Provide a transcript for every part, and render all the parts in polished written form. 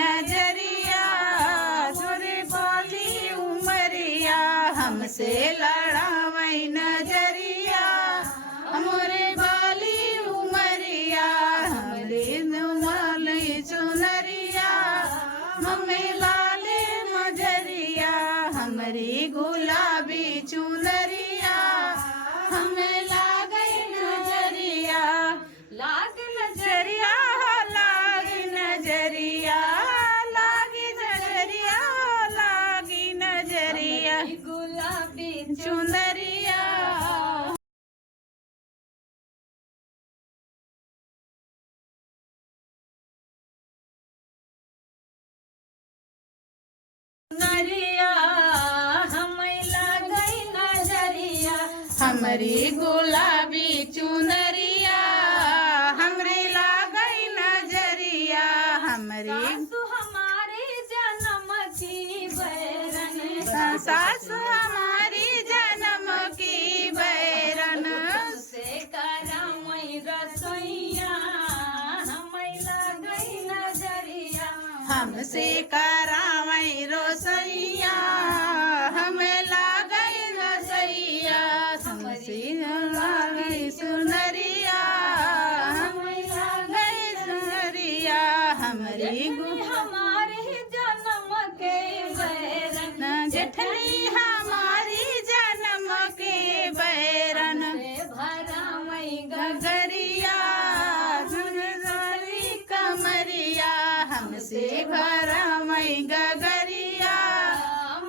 नजरिया छोरे बाली उमरिया हमसे लड़ावई नजरिया हमरे बाली उमरिया हमरे नुमाली चुनरिया हमें लाले मजरिया हमरी गुलाबी चुनरिया हमें लागई नजरिया लाग नजरिया लागी नजरिया लागी नजरिया लागी नजरिया गुलाबी चुनरिया नरिया हमें लागई नजरिया हमरी गुलाबी चुनरिया हमरे लागई नजरिया हमरी हमारे जन्म की बैरन सासु हमारी जन्म की बैरन से करमई रसोइया हमें लागई नजरिया हमसे करावई रोसैया हमें लागई रसैया हमसे लागई सुनरिया हमें लागई सुनरिया हमरी हमारे जन्म के बैरन जेठनी हमारी जन्म के बैरन भरावई गगरिया कमरिया हमसे भरावई गगरिया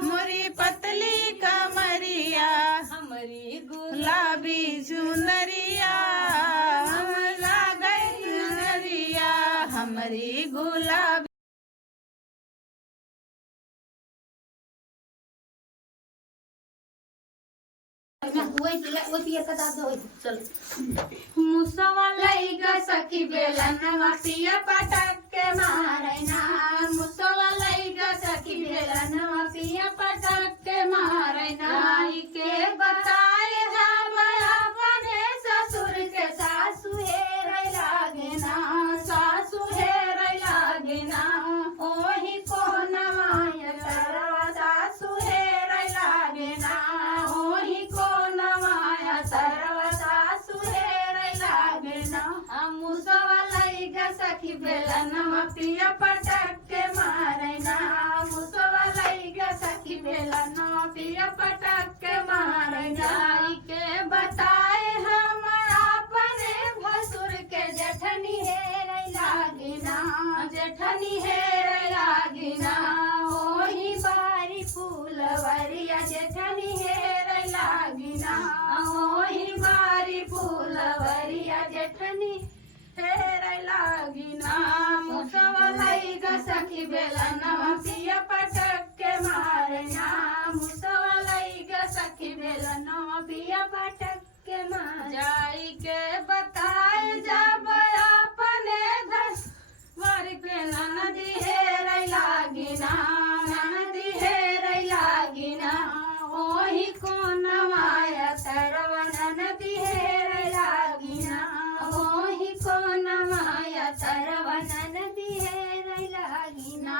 मोरी पतली कमरिया हमारी गुलाबी चुनरिया हम लागई चुनरिया हमारी गुलाबी मुसवा लईगा सखी बेलनवा पिया पटक के मारैना मुसवा लईगा सखी बेलनवा पिया पटक के मारैना के बताए हम अपने ससुर के सासु हेरै लागे ना सासु हेरै लागे ना ओही को नवाय तरवा सासु हेरै लागे ना ओही को नवाया तरवा सासु हेरै लागे ना मुसवा लईगा सखी बेलनवा पिया पटक के मारैना मुसवा लईगा सखी बेलनवा पिया पटक के मारैना के बताए हम अपने भसुर के जेठनी हेरै लागे ना जेठनी हेरै लागे ना ओही बारी फूलवरिया जेठनी हेरै लागे ना ओही बारी फूलवरिया जेठनी हेरै लागे ना मुसवा लईगा सखी बेलनवा पिया पटक के मारैना मुसवा लईगा सखी बेलनवा पिया पटक के मार जाई के बताए जब अपने वर के ननदी हेरै लागे ना ननदी हेरै लागे ना ओही को नवाया तरवा ननदी हेरै लागे ना ओही को नवाया तरवा ननदी हेरै लागे ना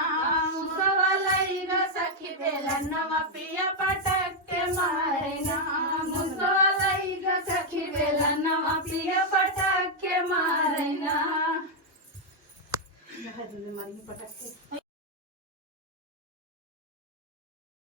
मुसवा लईगा सखी बेलनवा पिया पटक के मारैना मुसवा लईगा सखी बेलनवा पिया पटक के मारैना